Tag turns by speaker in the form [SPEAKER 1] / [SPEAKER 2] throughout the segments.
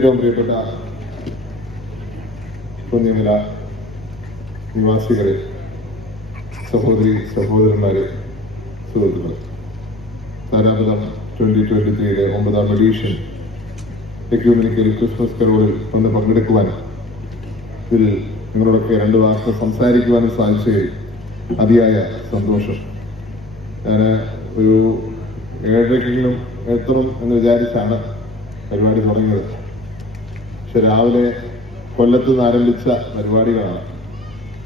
[SPEAKER 1] ഏറ്റവും പ്രിയപ്പെട്ട കുഞ്ഞുമില നിവാസികളെ സഹോദരി സഹോദരന്മാരെ സുഹൃത്തുക്കൾ നാലാമതം ട്വന്റി ട്വന്റി ത്രീയിലെ ഒമ്പതാം എഡീഷൻ എക്യൂമിനിക്കൽ ക്രിസ്മസ് കരോളിൽ ഒന്ന് പങ്കെടുക്കുവാൻ ഇതിൽ നിങ്ങളോടൊക്കെ രണ്ട് വാക്ക് സംസാരിക്കുവാനും സാധിച്ചതിൽ അതിയായ സന്തോഷം. ഞാൻ ഒരു ഏഴരക്കെങ്കിലും എത്തണം എന്ന് വിചാരിച്ചാണ് പരിപാടി തുടങ്ങിയത്. പക്ഷെ രാവിലെ കൊല്ലത്ത് നിന്ന് ആരംഭിച്ച പരിപാടികളാണ്.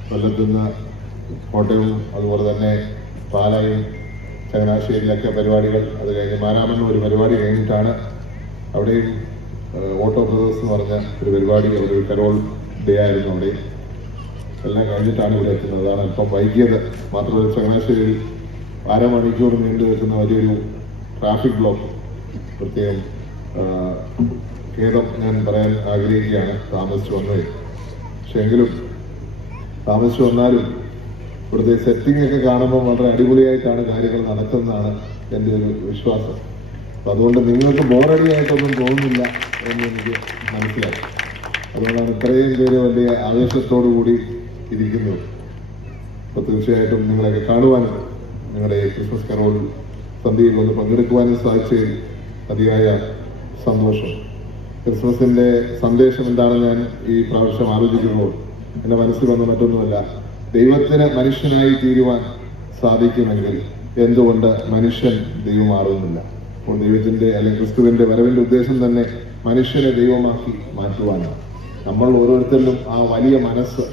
[SPEAKER 1] കൊല്ലത്ത് നിന്ന് കോട്ടയവും അതുപോലെ തന്നെ പാലായും ചങ്ങനാശ്ശേരിയിലൊക്കെ പരിപാടികൾ അത് കഴിഞ്ഞ് മാരാമണ്ണ ഒരു പരിപാടി കഴിഞ്ഞിട്ടാണ് അവിടെയും ഓട്ടോ ബ്രദേഴ്സ് എന്ന് പറഞ്ഞ ഒരു പരിപാടി ഒരു കരോൾ ഡേ ആയിരുന്നു അവിടെ. എല്ലാം കഴിഞ്ഞിട്ടാണ് ഇവിടെ എത്തുന്നത്. അതാണ് അല്പം വൈകിയത്. മാത്രമല്ല ചങ്ങനാശ്ശേരിയിൽ അരമണിക്കൂർ നീണ്ടു നിൽക്കുന്ന വലിയൊരു ട്രാഫിക് ബ്ലോക്ക് പ്രത്യേകം ഖേദം ഞാൻ പറയാൻ ആഗ്രഹിക്കുകയാണ്. താമസിച്ചു വന്നത് പക്ഷെ എങ്കിലും താമസിച്ചു വന്നാലും ഇവിടുത്തെ സെറ്റിംഗ് ഒക്കെ കാണുമ്പോൾ വളരെ അടിപൊളിയായിട്ടാണ് കാര്യങ്ങൾ നടക്കുന്നതാണ് എന്റെ ഒരു വിശ്വാസം. അപ്പൊ അതുകൊണ്ട് നിങ്ങൾക്ക് ബോറടിയായിട്ടൊന്നും തോന്നുന്നില്ല എന്ന് എനിക്ക് മനസ്സിലായി. അതുകൊണ്ടാണ് ഇത്രയും പേര് വലിയ ആവേശത്തോടു കൂടി ഇരിക്കുന്നത് അപ്പൊ തീർച്ചയായിട്ടും നിങ്ങളെയൊക്കെ കാണുവാനും നിങ്ങളുടെ ക്രിസ്മസ് കരോൾ സന്ധ്യയിൽ ഒന്ന് പങ്കെടുക്കുവാനും സാധിച്ചതിൽ അതിയായ സന്തോഷം. ക്രിസ്മസിന്റെ സന്ദേശം എന്താണെന്ന് ഞാൻ ഈ പ്രാവശ്യം ആലോചിക്കുമ്പോൾ എന്റെ മനസ്സിൽ വന്ന മറ്റൊന്നുമല്ല. ദൈവത്തിന് മനുഷ്യനായി തീരുവാൻ സാധിക്കുമെങ്കിൽ എന്തുകൊണ്ട് മനുഷ്യൻ ദൈവമാറുന്നില്ല അപ്പോൾ ദൈവത്തിന്റെ അല്ലെങ്കിൽ ക്രിസ്തുവിന്റെ വരവിന്റെ ഉദ്ദേശം തന്നെ മനുഷ്യനെ ദൈവമാക്കി മാറ്റുവാനാണ്. നമ്മൾ ഓരോരുത്തരിലും ആ വലിയ മനസ്സ്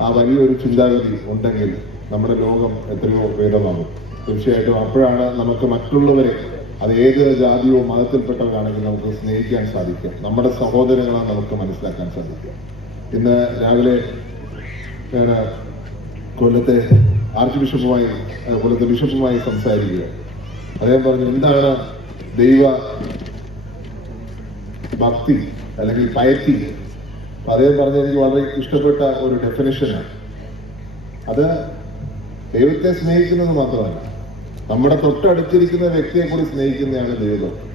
[SPEAKER 1] ആ വലിയൊരു ചിന്താഗതി ഉണ്ടെങ്കിൽ നമ്മുടെ ലോകം എത്രയോ ഭേദമാകും. തീർച്ചയായിട്ടും അപ്പോഴാണ് നമുക്ക് മറ്റുള്ളവരെ അത് ഏത് ജാതിയോ മതത്തിൽപ്പെട്ടവരാണെങ്കിൽ നമുക്ക് സ്നേഹിക്കാൻ സാധിക്കും. നമ്മുടെ സഹോദരങ്ങളാണ് നമുക്ക് മനസ്സിലാക്കാൻ സാധിക്കുക ഇന്ന് രാവിലെ കൊല്ലത്തെ ആർച്ച് ബിഷപ്പുമായി കൊല്ലത്തെ ബിഷപ്പുമായി സംസാരിക്കുക. അദ്ദേഹം പറഞ്ഞു എന്താണ് ദൈവ ഭക്തി അല്ലെങ്കിൽ പയറ്റി അപ്പൊ അദ്ദേഹം പറഞ്ഞ എനിക്ക് വളരെ ഇഷ്ടപ്പെട്ട ഒരു ഡെഫിനേഷനാണ് അത് ദൈവത്തെ സ്നേഹിക്കുന്നത് മാത്രമല്ല നമ്മുടെ തൊട്ടടുത്തിരിക്കുന്ന വ്യക്തിയെ കൂടി സ്നേഹിക്കുന്നതാണ് ദൈവഭക്തി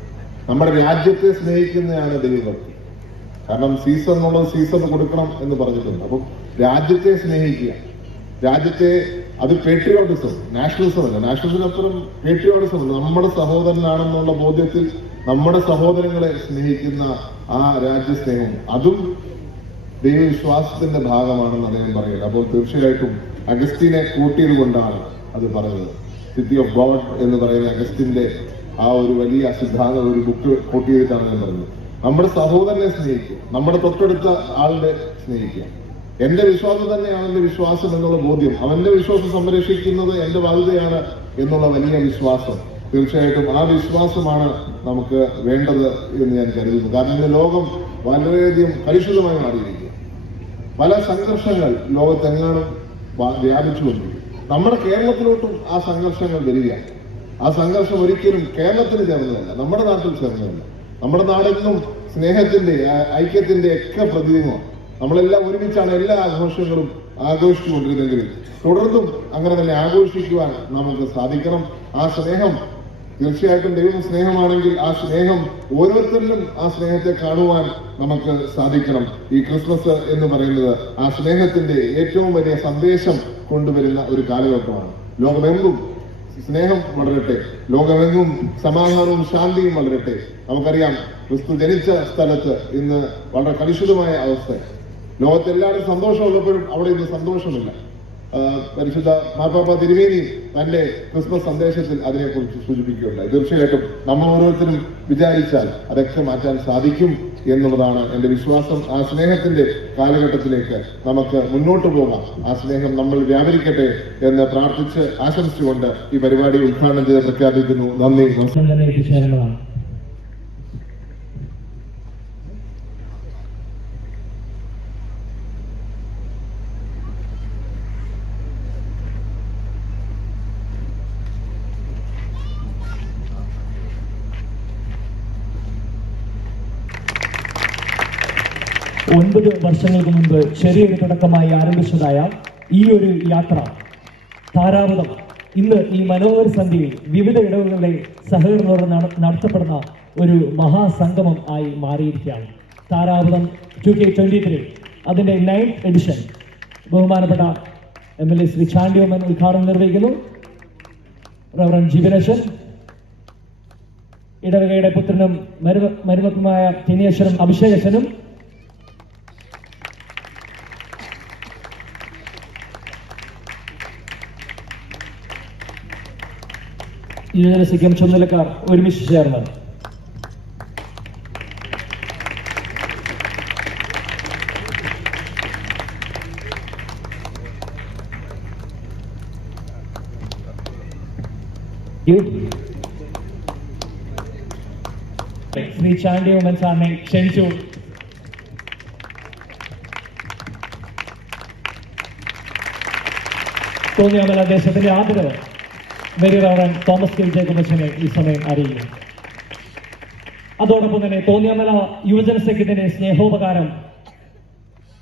[SPEAKER 1] നമ്മുടെ രാജ്യത്തെ സ്നേഹിക്കുന്നതാണ് ദൈവഭക്തി കാരണം സീസൺ എന്നുള്ളത് സീസൺ കൊടുക്കണം എന്ന് പറഞ്ഞിട്ടുണ്ട്. അപ്പം രാജ്യത്തെ സ്നേഹിക്കുക. രാജ്യത്തെ അത് പേട്രിയോട്ടിസം നാഷണലിസം അല്ല. നാഷണലിസത്തിനപ്പുറം പേട്രിയോട്ടിസം അല്ല. നമ്മുടെ സഹോദരനാണെന്നുള്ള ബോധ്യത്തിൽ നമ്മുടെ സഹോദരങ്ങളെ സ്നേഹിക്കുന്ന ആ രാജ്യസ്നേഹം. അതും ദൈവവിശ്വാസത്തിന്റെ ഭാഗമാണെന്ന് അദ്ദേഹം പറയുന്നത് അപ്പോൾ തീർച്ചയായിട്ടും അഗസ്റ്റിനെ കൂട്ടിയത് കൊണ്ടാണ് അത് പറഞ്ഞത്. സിറ്റി ഓഫ് ഗോഡ് എന്ന് പറയുന്ന അഗസ്റ്റിന്റെ ആ ഒരു വലിയ സിദ്ധാന്തം ഒരു ബുക്ക് കൂട്ടിയതാണ് ഞാൻ പറഞ്ഞത്. നമ്മുടെ സഹോദരനെ സ്നേഹിക്കുക നമ്മുടെ തൊട്ടടുത്ത ആളുടെ സ്നേഹിക്കുക എന്റെ വിശ്വാസം തന്നെയാണ് എന്റെ വിശ്വാസം എന്നുള്ള ബോധ്യം. അവന്റെ വിശ്വാസം സംരക്ഷിക്കുന്നത് എന്റെ ബാധ്യതയാണ് എന്നുള്ള വലിയ വിശ്വാസം. തീർച്ചയായിട്ടും ആ വിശ്വാസമാണ് നമുക്ക് വേണ്ടത് എന്ന് ഞാൻ കരുതുന്നു. കാരണം ഇന്ന് ലോകം വളരെയധികം പരിശുദ്ധമായി മാറിയിരിക്കുക പല സംഘർഷങ്ങൾ ലോകത്തെങ്ങാനും വ്യാപിച്ചുകൊണ്ടിരിക്കും നമ്മുടെ കേരളത്തിലോട്ടും ആ സംഘർഷങ്ങൾ വരികയാണ്. ആ സംഘർഷം ഒരിക്കലും കേരളത്തിന് ചേർന്നതല്ല നമ്മുടെ നാട്ടിൽ ചേർന്നതല്ല. നമ്മുടെ നാടെന്നും സ്നേഹത്തിന്റെ ഐക്യത്തിന്റെ ഒക്കെ പ്രതീകമാണ്. നമ്മളെല്ലാം ഒരുമിച്ചാണ് എല്ലാ ആഘോഷങ്ങളും ആഘോഷിച്ചുകൊണ്ടിരുന്നെങ്കിൽ തുടർന്നും അങ്ങനെ തന്നെ ആഘോഷിക്കുവാൻ നമുക്ക് സാധിക്കണം. ആ സ്നേഹം തീർച്ചയായിട്ടും ദൈവം സ്നേഹമാണെങ്കിൽ ആ സ്നേഹം ഓരോരുത്തരിലും ആ സ്നേഹത്തെ കാണുവാൻ നമുക്ക് സാധിക്കണം. ഈ ക്രിസ്മസ് എന്ന് പറയുന്നത് ആ സ്നേഹത്തിന്റെ ഏറ്റവും വലിയ സന്ദേശം കൊണ്ടുവരുന്ന ഒരു കാലഘട്ടമാണ്. ലോകമെങ്ങും സ്നേഹം വളരട്ടെ. ലോകമെങ്ങും സമാധാനവും ശാന്തിയും വളരട്ടെ. നമുക്കറിയാം ക്രിസ്തു ജനിച്ച സ്ഥലത്ത് ഇന്ന് വളരെ കലുഷിതമായ അവസ്ഥ. ലോകത്തെല്ലാവരും സന്തോഷമുള്ളപ്പോഴും അവിടെ ഇന്ന് സന്തോഷമില്ല. പരിശുദ്ധ മാർപ്പാപ്പ തിരുവേദി തന്റെ ക്രിസ്മസ് സന്ദേശത്തിൽ അതിനെക്കുറിച്ച് സൂചിപ്പിക്കുകയുണ്ടായി. തീർച്ചയായിട്ടും നമ്മൾ ഓരോരുത്തരും വിചാരിച്ചാൽ അതൊക്കെ മാറ്റാൻ സാധിക്കും എന്നുള്ളതാണ് എന്റെ വിശ്വാസം. ആ സ്നേഹത്തിന്റെ കാലഘട്ടത്തിലേക്ക് നമുക്ക് മുന്നോട്ട് പോകാം. ആ സ്നേഹം നമ്മൾ വ്യാപരിക്കട്ടെ എന്ന് പ്രാർത്ഥിച്ച് ആശംസിച്ചുകൊണ്ട് ഈ പരിപാടി ഉദ്ഘാടനം ചെയ്ത് പ്രഖ്യാപിക്കുന്നു. നന്ദി.
[SPEAKER 2] ഒൻപത് വർഷങ്ങൾക്ക് മുൻപ് ചെറിയൊരു തുടക്കമായി ആരംഭിച്ചതായ ഈ ഒരു യാത്ര. താരാവതം ഇന്ന് ഈ മനോഹര സന്ധ്യയിൽ വിവിധ ഇടവുകളുടെ സഹകരണത്തോടെ നട- നടത്തപ്പെടുന്ന ഒരു മഹാസംഗമം ആയി മാറിയിരിക്കുകയാണ്. താരാപഥം ടു കെ ട്വന്റി ത്രീ അതിന്റെ നയൻത് എഡിഷൻ ബഹുമാനപ്പെട്ട M L A Shri Chandy Oommen ഉദ്ഘാടനം നിർവഹിക്കുന്നു. റവറൻ ജിബിനേശൻ ഇടവകയുടെ പുത്രനും മരുമ മരുമക്കുമായ തിനിയശ്വരം അഭിഷേകശനും. യുവജനസിക്കും ചുമതലക്കാർ ഒരുമിച്ച് ചേർന്ന് ശ്രീ ചാണ്ടി ഉമ്മൻ സാറിനെ ക്ഷണിച്ചു. തോന്നിയാമല അദ്ദേഹത്തിന്റെ ആദരവ് വെരി റവറൻ തോമസ് കെ വിജയകുമച്ചനെ ഈ സമയം അറിയിക്കുന്നു. അതോടൊപ്പം തന്നെ തോന്നിയമല യുവജന സഖ്യത്തിന്റെ സ്നേഹോപകാരം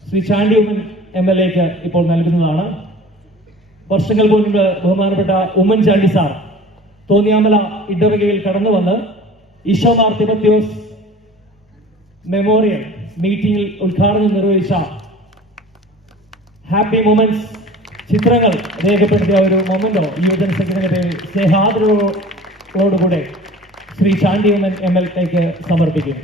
[SPEAKER 2] ശ്രീ ചാണ്ടിയുമ്മൻ എം എൽ എക്ക് ഇപ്പോൾ നൽകുന്നതാണ്. വർഷങ്ങൾക്ക് മുൻപ് ബഹുമാനപ്പെട്ട ഉമ്മൻചാണ്ടി സാർ തോന്നിയാമല ഇടവകയിൽ കടന്നു വന്ന് ഈശോമാർ തിബത്യോസ് മെമ്മോറിയൽ മീറ്റിംഗിൽ ഉദ്ഘാടനം നിർവഹിച്ച ഹാപ്പി മൊമെന്റ്സ് ചിത്രങ്ങൾ രേഖപ്പെടുത്തിയ ഒരു മൊമെന്റോ യുവജന സംഘടനയുടെ പേരിൽ സ്നേഹാദരവോടുകൂടെ ശ്രീ ശാന്തി എം എൽ എക്ക് സമർപ്പിക്കുന്നു.